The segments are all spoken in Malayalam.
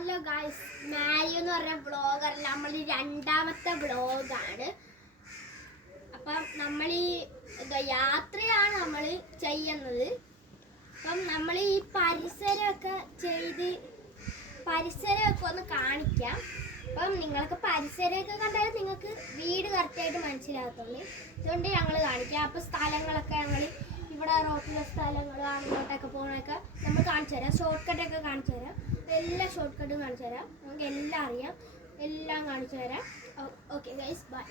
ഹലോ ഗായ്സ്, മാരിയോ എന്ന് പറഞ്ഞ ബ്ലോഗർ നമ്മൾ രണ്ടാമത്തെ ബ്ലോഗാണ്. അപ്പം നമ്മൾ ഈ യാത്രയാണ് നമ്മൾ ചെയ്യുന്നത്. അപ്പം നമ്മൾ ഈ പരിസരമൊക്കെ ഒന്ന് കാണിക്കാം. അപ്പം നിങ്ങൾക്ക് പരിസരമൊക്കെ കണ്ടാൽ നിങ്ങൾക്ക് വീട് കറക്റ്റായിട്ട് മനസ്സിലാകത്തുള്ളൂ. അതുകൊണ്ട് ഞങ്ങൾ കാണിക്കാം. അപ്പം സ്ഥലങ്ങളൊക്കെ ഞങ്ങൾ ഇവിടെ റോട്ടിലെ സ്ഥലങ്ങൾ അങ്ങോട്ടൊക്കെ പോകുന്നതൊക്കെ നമ്മൾ കാണിച്ചു തരാം. ഷോർട്ട് കട്ടൊക്കെ കാണിച്ചു തരാം. എല്ലാ ഷോർട്ട് കട്ടും കാണിച്ചു തരാം. നമുക്ക് എല്ലാം അറിയാം, എല്ലാം കാണിച്ചു തരാം. Okay guys, bye.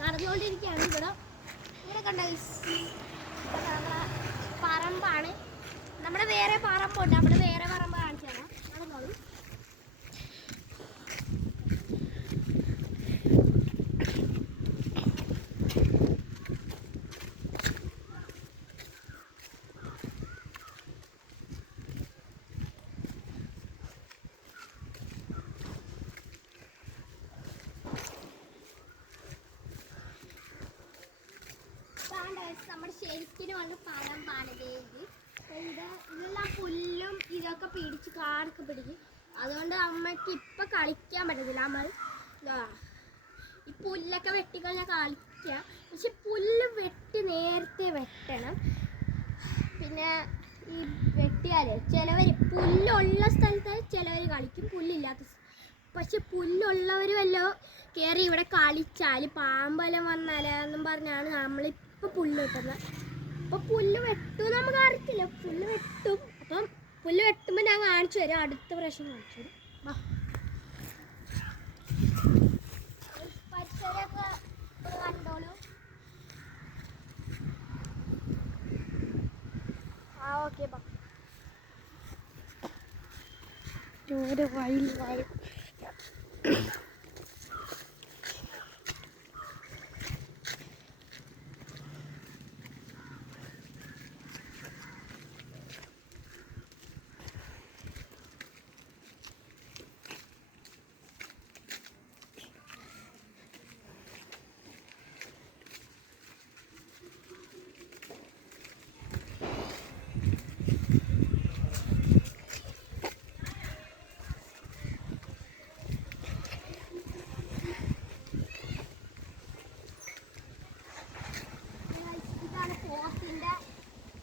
നടന്നുകൊണ്ടിരിക്കുകയാണ്. ഇവിടെ കണ്ട പറമ്പാണ്. നമ്മുടെ വേറെ പറമ്പുണ്ട്, അവിടെ വേറെ പറമ്പ് കാണിച്ചു തരാം. നടന്നോളൂ. നമ്മുടെ ശരിക്കും വന്ന് പറമ്പാണ്. ഇതെല്ലാം പുല്ലും ഇതൊക്കെ പിടിച്ച് കാടൊക്കെ പിടിക്കും. അതുകൊണ്ട് അമ്മയ്ക്ക് ഇപ്പം കളിക്കാൻ പറ്റത്തില്ല. നമ്മൾ ഈ പുല്ലൊക്കെ വെട്ടിക്കഴിഞ്ഞാൽ കളിക്കാം. പക്ഷെ പുല്ല് നേരത്തെ വെട്ടണം. പിന്നെ ഈ വെട്ടിയാൽ ചിലവർ പുല്ലുള്ള സ്ഥലത്ത് ചിലവർ കളിക്കും, പുല്ലില്ലാത്ത. പക്ഷെ പുല്ലുള്ളവർ വല്ലതും കയറി ഇവിടെ കളിച്ചാൽ പാമ്പെല്ലാം വന്നാലെന്നും പറഞ്ഞാണ് നമ്മളിപ്പോൾ പുല്ല് വെട്ടുന്നത്. അപ്പോൾ പുല്ല് വെട്ടും നമുക്ക് അറിയത്തില്ല. പുല്ല് വെട്ടും. അപ്പം പുല്ല് വെട്ടുമ്പോൾ ഞാൻ കാണിച്ചു തരാം. അടുത്ത പ്രാവശ്യം കാണിച്ചു തരും. പരിസരമൊക്കെ കണ്ടോളൂ. ഓക്കെ, വയൽ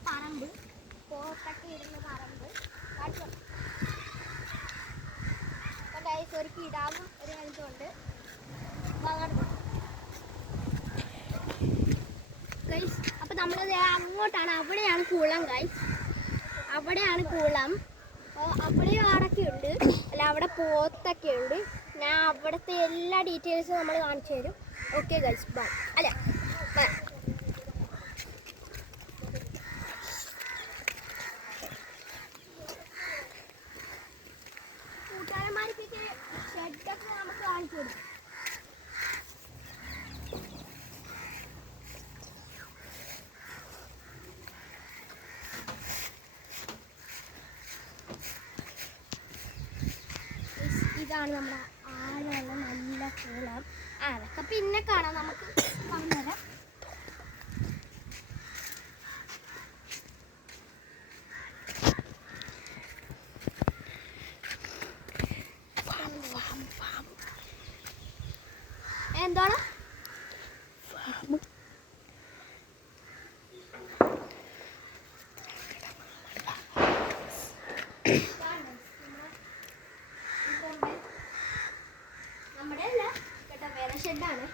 പറമ്പ്, പോത്തൊക്കെ ഇടുന്ന പറമ്പ്. ഒരു കിടാവും ഒരു ഹെൽത്തുണ്ട്. ഗൈസ്, അപ്പം നമ്മളത് അങ്ങോട്ടാണ്. അവിടെയാണ് കുളം ഗൈസ്, അവിടെയാണ് കുളം. അവിടെയും ആടൊക്കെ ഉണ്ട്. അല്ല, അവിടെ പോത്തൊക്കെ ഉണ്ട്. ഞാൻ അവിടുത്തെ എല്ലാ ഡീറ്റെയിൽസും നമ്മൾ കാണിച്ചു തരും. Okay guys, bye. അല്ല, ബൈ. ഷെഡൊക്കെ നമുക്ക് കാണിച്ചു തരും. ഇതാണ് നമ്മുടെ ആഴമുള്ള നല്ല കുളം. അതൊക്കെ പിന്നെ കാണാം. നമുക്ക് പറഞ്ഞുതരാം. എന്താണ് നമ്മുടെ അല്ല കേട്ടോ, വേറെ ഷെഡാണ്.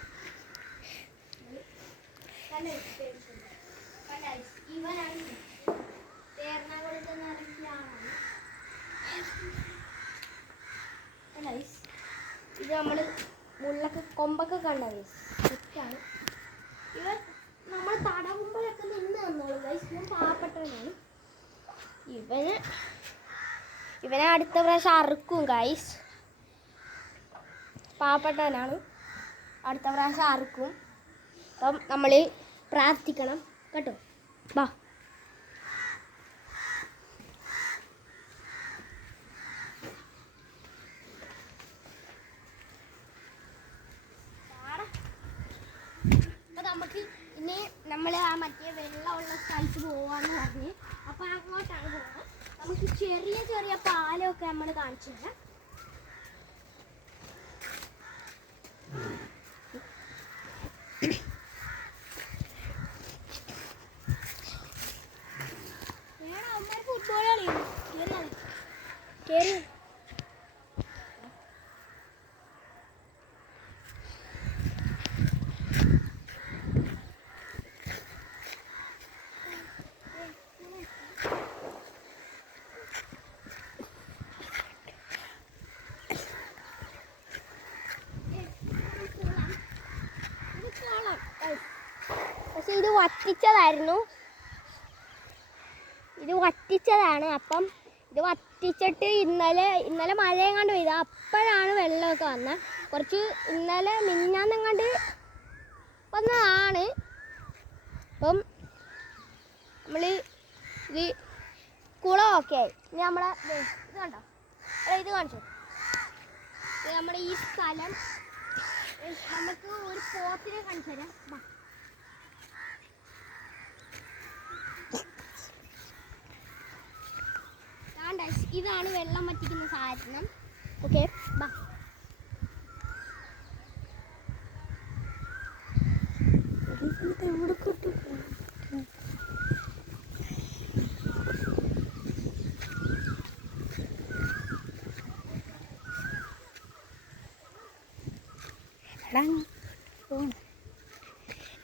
ഇവനാണ് എറണാകുളത്ത് നിറഞ്ഞാണ്. ഇത് നമ്മൾ മുള്ളൊക്കെ കൊമ്പൊക്കെ കണ്ടത് സെറ്റാണ്. ഇവൻ നമ്മൾ തടവുമ്പോഴൊക്കെ നിന്ന് തന്നോളും ഗൈസ്. ഇവൻ പാവപ്പെട്ടവനാണ്. ഇവനെ അടുത്ത പ്രാവശ്യം അറുക്കും ഗൈസ്. പാവപ്പെട്ടവനാണ്, അടുത്ത പ്രാവശ്യം അറുക്കും. അപ്പം നമ്മൾ പ്രാർത്ഥിക്കണം കേട്ടോ. ബാ. നമുക്ക് ഇനി നമ്മൾ ആ മറ്റേ വെള്ളമുള്ള സ്ഥലത്ത് പോവാന്ന് പറഞ്ഞ് അപ്പം അങ്ങോട്ടാണ് പോകുന്നത്. നമുക്ക് ചെറിയ ചെറിയ പാലമൊക്കെ നമ്മൾ കാണിച്ചു തരാം. ഫുട്ബോൾ കളിയും കയറി പക്ഷെ ഇത് വറ്റിച്ചതായിരുന്നു. ഇത് വറ്റിച്ചതാണ്. അപ്പം ഇത് വറ്റിച്ചിട്ട് ഇന്നലെ മഴയെങ്ങാണ്ട് പെയ്ത അപ്പോഴാണ് വെള്ളമൊക്കെ വന്നത്. കുറച്ച് ഇന്നലെ മിനിഞ്ഞാന്നെങ്ങാണ്ട് വന്നതാണ്. അപ്പം നമ്മൾ ഇത് കുളമൊക്കെ ആയി. ഇനി നമ്മളെ ഇത് കണ്ടോ, ഇത് കാണിച്ചു. ഇത് നമ്മുടെ ഈ സ്ഥലം നമുക്ക് ഒരു പോത്തിനെ കാണിച്ചു തരാം. ഇതാണ് വെള്ളം വറ്റിക്കുന്ന സാധനം. ഓക്കെ, ബാ.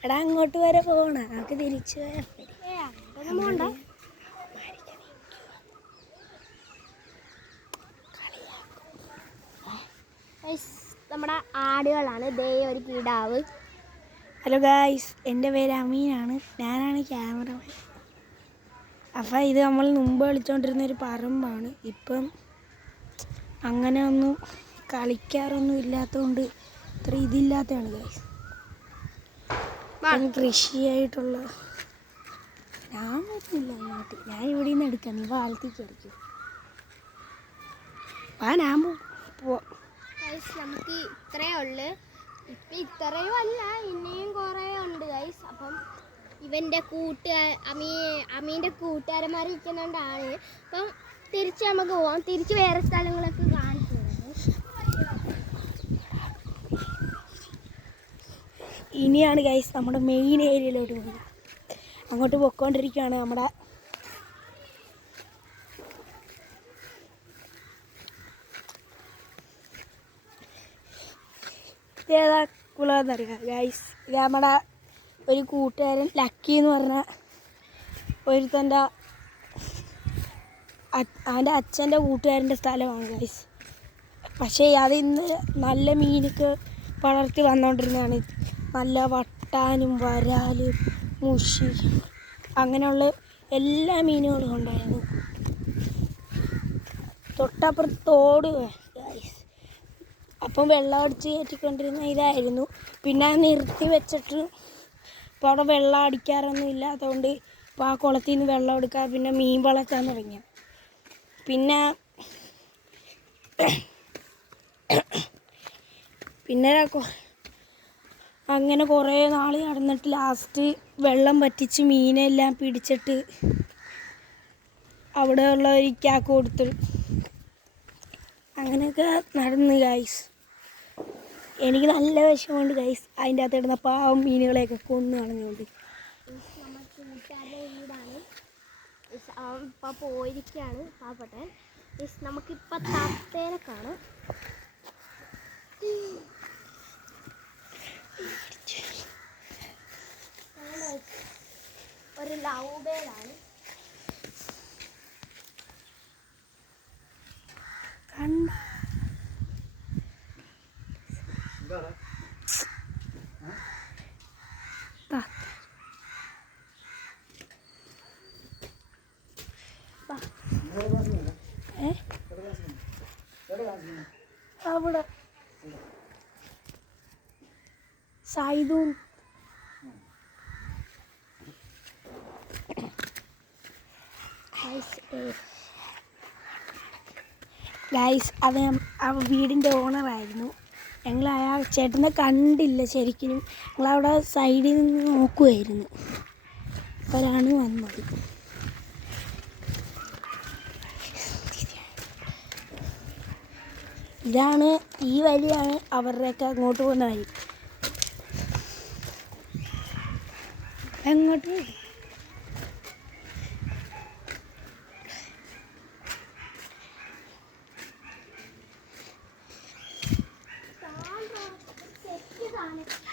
എടാ അങ്ങോട്ട് വരെ പോണ നമുക്ക് തിരിച്ചു പോണ്ട. നമ്മുടെ ആടുകളാണ്. ദേ ഒരു കിടാവ്. ഹലോ ഗായ്സ്, എൻ്റെ പേര് അമീനാണ്. ഞാനാണ് ക്യാമറമാൻ. അപ്പം ഇത് നമ്മൾ മുമ്പ് കളിച്ചുകൊണ്ടിരുന്നൊരു പറമ്പാണ്. ഇപ്പം അങ്ങനെ ഒന്നും കളിക്കാറൊന്നും ഇല്ലാത്തതുകൊണ്ട് ഇത്ര ഇതില്ലാത്തതാണ് ഗായ്സ്. കൃഷിയായിട്ടുള്ള ഞാൻ വരുന്നില്ല അങ്ങോട്ട്. ഞാൻ ഇവിടെ നിന്ന് എടുക്കാം, നീ വാളത്തേക്ക് അടിക്കും. ഞാൻ പോവാം. നമുക്ക് ഇത്രയേ ഉള്ളു. ഇപ്പം ഇത്രയും അല്ല, ഇനിയും കുറേ ഉണ്ട് ഗൈസ്. അപ്പം ഇവൻ്റെ അമീൻ്റെ കൂട്ടുകാരന്മാർ ഇരിക്കുന്നതുകൊണ്ടാണ്. അപ്പം തിരിച്ച് നമുക്ക് പോവാം. തിരിച്ച് വേറെ സ്ഥലങ്ങളൊക്കെ കാണിച്ചു തരാം. ഇനിയാണ് ഗൈസ് നമ്മുടെ മെയിൻ ഏരിയയിലോട്ട് പോകുന്നത്. അങ്ങോട്ട് പോയിക്കൊണ്ടിരിക്കുകയാണ്. നമ്മുടെ ഏതാ കുളമെന്നറിയാം ഗൈസ്. ഇത് നമ്മുടെ ഒരു കൂട്ടുകാരൻ ലക്കി എന്ന് പറഞ്ഞ ഒരുത്തൻ്റെ അവൻ്റെ അച്ഛൻ്റെ കൂട്ടുകാരൻ്റെ സ്ഥലമാണ് ഗൈസ്. പക്ഷേ അതിന്ന് നല്ല മീനൊക്കെ വളർത്തി വന്നുകൊണ്ടിരുന്നതാണ്. നല്ല വട്ടാനും വരാലും മുഷി അങ്ങനെയുള്ള എല്ലാ മീനുകളും ഉണ്ടായിരുന്നു. തൊട്ടപ്പുറത്ത് തോട് ഗൈസ്. അപ്പം വെള്ളം അടിച്ച് കയറ്റിക്കൊണ്ടിരുന്ന ഇതായിരുന്നു. പിന്നെ നിർത്തി വെച്ചിട്ട് ഇപ്പോൾ അവിടെ വെള്ളം അടിക്കാറൊന്നും ഇല്ലാത്തതുകൊണ്ട് ഇപ്പോൾ ആ കുളത്തിൽ നിന്ന് വെള്ളം എടുക്കാൻ പിന്നെ മീൻ വളർത്താൻ തുടങ്ങി. പിന്നെ അങ്ങനെ കുറേ നാൾ നടന്നിട്ട് ലാസ്റ്റ് വെള്ളം വറ്റിച്ച് മീനെല്ലാം പിടിച്ചിട്ട് അവിടെ ഉള്ളവരിക്കാക്ക് കൊടുത്ത് അങ്ങനെയൊക്കെ നടന്ന് ഗൈസ്. എനിക്ക് നല്ല വിഷമമുണ്ട് ഗൈസ്. അതിൻ്റെ അകത്ത് ഇടുന്ന പാവം മീനുകളെയൊക്കെ കൊന്നു കളഞ്ഞുകൊണ്ട്. കൂട്ടുകാരുടെ വീടാണ്. ഇപ്പം പോയിരിക്കുകയാണ് പാവപ്പെട്ടൻ. നമുക്കിപ്പോൾ തത്തേനെ കാണാം. ഒരു ലവ് ബേർഡാണ്. കണ്ട അവിടെ സായിദും ഗൈസ് അത് ആ വീടിൻ്റെ ഓണറായിരുന്നു. ഞങ്ങൾ ആ ചേട്ടനെ കണ്ടില്ല ശരിക്കും. ഞങ്ങളവിടെ സൈഡിൽ നിന്ന് നോക്കുമായിരുന്നു. അപ്പോഴാണ് വന്നത്. ഇതാണ് ഈ വഴിയാണ് അവരുടെയൊക്കെ അങ്ങോട്ട് പോകുന്ന വഴി. അങ്ങോട്ട് സെറ്റ് സാധനം